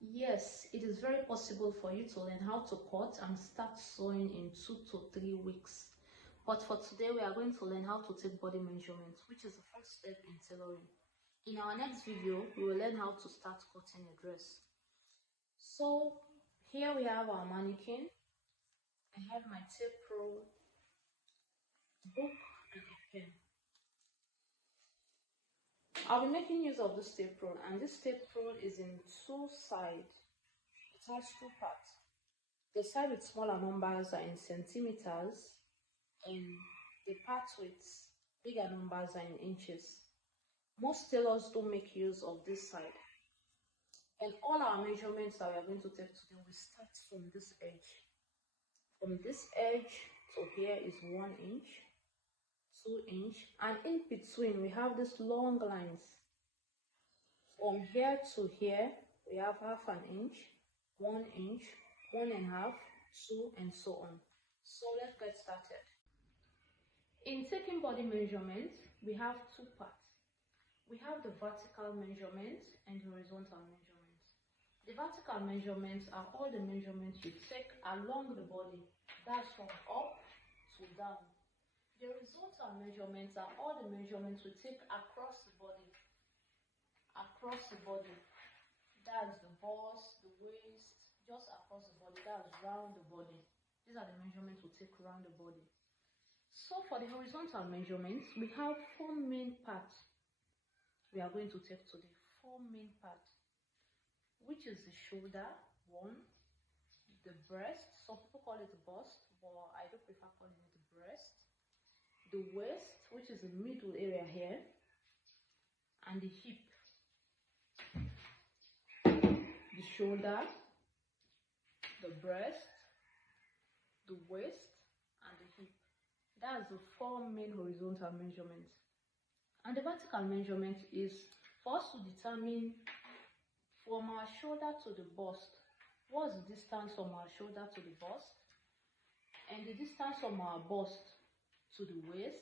Yes, it is very possible for you to learn how to cut and start sewing in 2 to 3 weeks. But for today, we are going to learn how to take body measurements, which is the first step in tailoring. In our next video, we will learn how to start cutting a dress. So here we have our mannequin. I have my tape roll, book, and a pen. I'll be making use of this tape roll, and this tape roll is in two sides. It has two parts. The side with smaller numbers are in centimeters, and the part with bigger numbers are in inches. Most tailors don't make use of this side. And all our measurements that we are going to take today will start from this edge. From this edge to here is 1 inch, 2 inch, and in between we have these long lines. From here to here we have half an inch, 1 inch, 1.5, 2, and so on. So let's get started. In taking body measurements, we have two parts. We have the vertical measurements and the horizontal measurements. The vertical measurements are all the measurements you take along the body, that's from up to down. The horizontal measurements are all the measurements we take across the body. That's the bust, the waist, just across the body, that's round the body. These are the measurements we take around the body. So for the horizontal measurements, we have 4 main parts we are going to take today. 4 main parts, which is the shoulder, 1, the breast, some people call it the bust, but I do prefer calling it the breast, the waist, which is the middle area here, and the hip. The shoulder, the breast, the waist, and the hip. That's the 4 main horizontal measurements. And the vertical measurement is for us to determine from our shoulder to the bust, what's the distance from our shoulder to the bust, and the distance from our bust to the waist,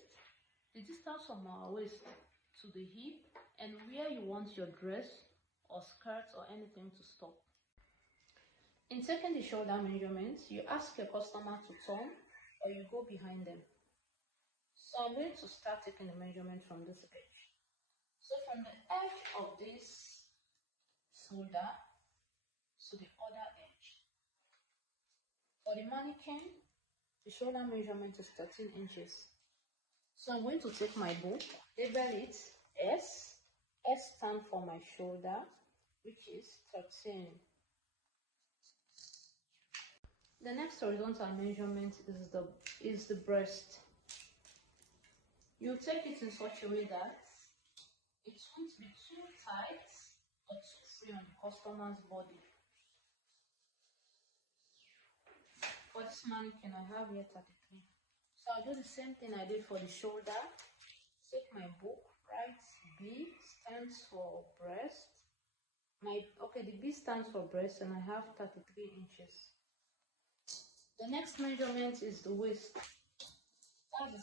the distance from our waist to the hip, and where you want your dress or skirt or anything to stop. In taking the shoulder measurements, you ask your customer to turn or you go behind them. So I'm going to start taking the measurement from this edge. So from the edge of this shoulder to the other edge. For the mannequin, the shoulder measurement is 13 inches. So I'm going to take my book, label it S. S stands for my shoulder, which is 13. The next horizontal measurement is the breast. You take it in such a way that it won't be too tight or too free on the customer's body. For this mannequin, I have here 33. So I'll do the same thing I did for the shoulder. Take my book, write B stands for breast. The B stands for breast, and I have 33 inches. The next measurement is the waist. That's the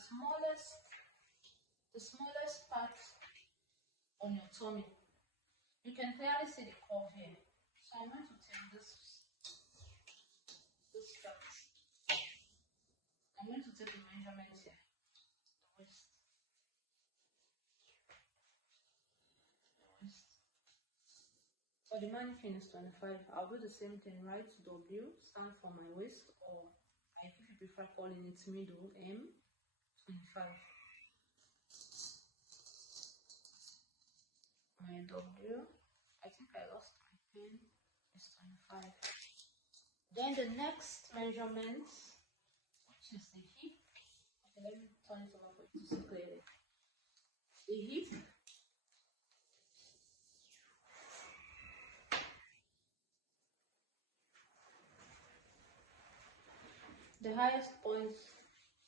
smallest part on your tummy. You can clearly see the curve here. So I'm going to take this part. I'm going to take the measurements here. The waist. For the mannequin is 25. I'll do the same thing. Write W, stand for my waist, or if you prefer calling it middle, M, 25. My W, I think I lost my pen, is 25. Then the next measurement, which is the hip. Okay, let me turn it over for you to see clearly. The hip. The highest point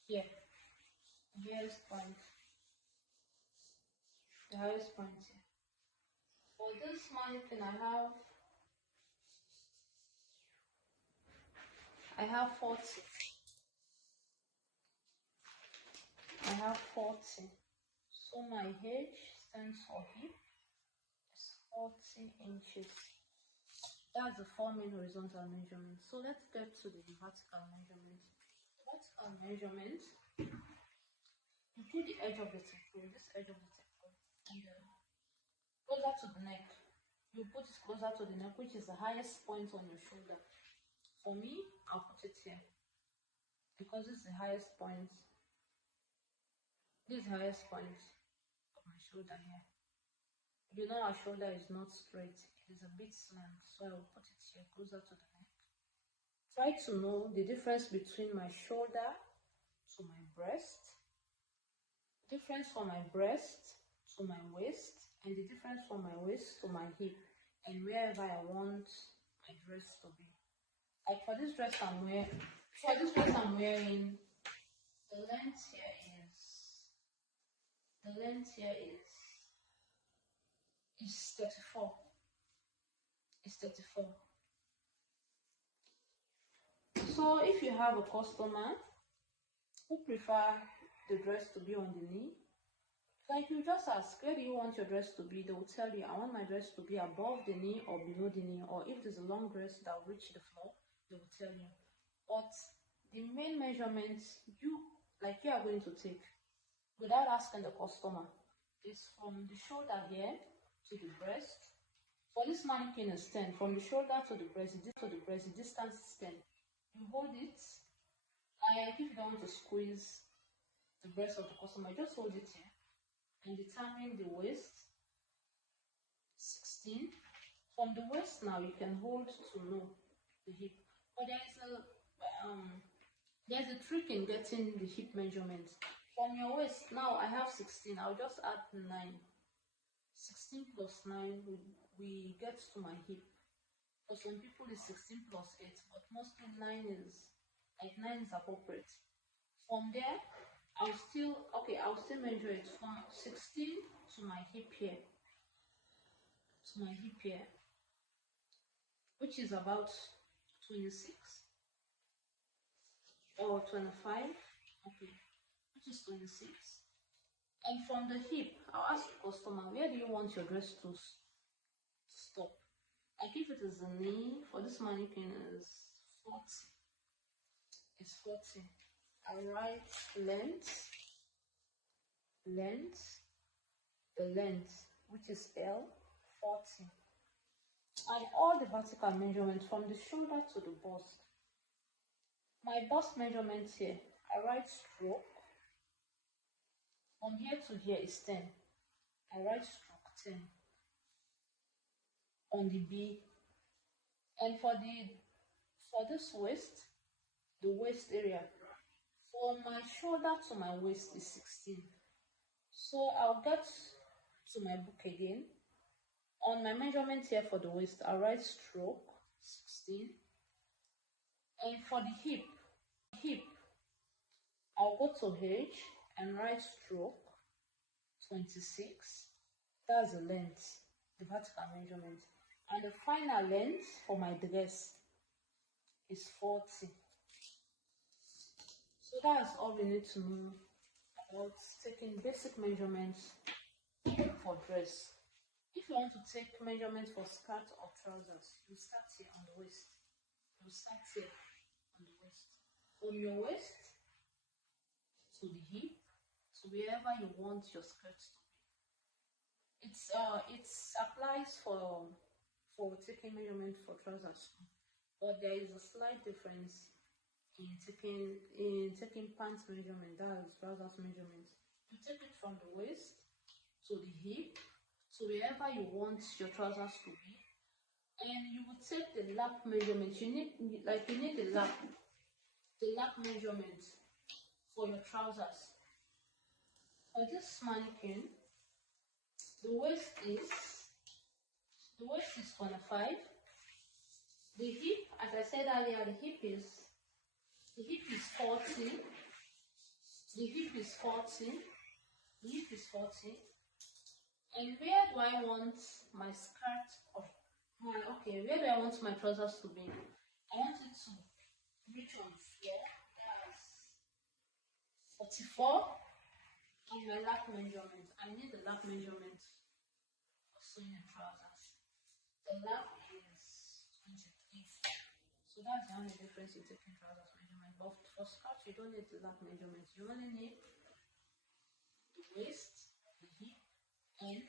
here. The highest point. The highest point here. For this mannequin, I have 40. I have 40. So my H stands for hip is 40 inches. That's the 4 main horizontal measurements. So let's get to the vertical measurement. Vertical measurement, you put the edge of the tape, this edge of the tape, and closer to the neck. You put it closer to the neck, which is the highest point on your shoulder. For me, I'll put it here because this is the highest point. This is the highest point of my shoulder here. You know our shoulder is not straight, it is a bit slant, so I will put it here closer to the neck. Try to know the difference between my shoulder to my breast, difference from my breast to my waist, and the difference from my waist to my hip, and wherever I want my dress to be. Like for this dress I'm wearing, the length here is 34. It's 34. So if you have a customer who prefer the dress to be on the knee, like you just ask, where do you want your dress to be? They will tell you, I want my dress to be above the knee or below the knee, or if there's a long dress that will reach the floor, they will tell you. But the main measurements you are going to take without asking the customer is from the shoulder here to the breast. For this mannequin is 10. From the shoulder to the breast, the distance is 10. You hold it, like if you don't want to squeeze the breast of the customer, just hold it here and determine the waist, 16. From the waist now, you can hold to know the hip. But there's a trick in getting the hip measurement. From your waist, now I have 16, I'll just add 9. 16 plus 9, we get to my hip. For some people it's 16 plus 8, but mostly 9 is appropriate. From there, I'll still measure it from 16 to my hip here. Which is about 26 or 25. Okay, which is 26. And from the hip, I'll ask the customer, where do you want your dress to stop? Like if it is the knee, for this mannequin is 40. It's 40. I'll write length, the length, which is L, 40. And all the vertical measurements from the shoulder to the bust. My bust measurement here, I write stroke. From here to here is 10. I write stroke 10 on the B. And for this waist, the waist area, from my shoulder to my waist is 16. So I'll get to my book again. On my measurement here for the waist, I'll write stroke 16. And for the hip, I'll go to H and write stroke 26. That's the length, the vertical measurement. And the final length for my dress is 40. So that's all we need to know about taking basic measurements for dress. If you want to take measurements for skirt or trousers, you start here on the waist. From your waist to the hip, to wherever you want your skirt to be. It applies for taking measurement for trousers, but there is a slight difference in taking pants measurement, that is trousers measurement. You take it from the waist to the hip, to wherever you want your trousers to be, and you will take the lap measurement. You need the lap measurement for your trousers. For this mannequin, the waist is 25. The hip, as I said earlier, the hip is 40. The hip is 40. And where do I want my skirt where do I want my trousers to be? I want it to reach on floor. That's 44. And my lap measurement. I need the lap measurement for sewing the trousers. The lap is So that's the only difference in taking trousers measurement. But for skirt, you don't need exact measurements. You only need the waist, the hip, and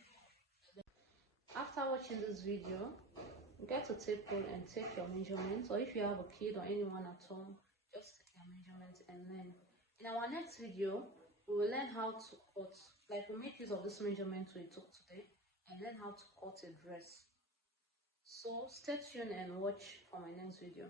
after watching this video, get a tape rule and take your measurements. Or if you have a kid or anyone at home, just take their measurements and learn. In our next video, we will learn how to cut. Like, we'll make use of this measurement we took today and learn how to cut a dress. So stay tuned and watch for my next video.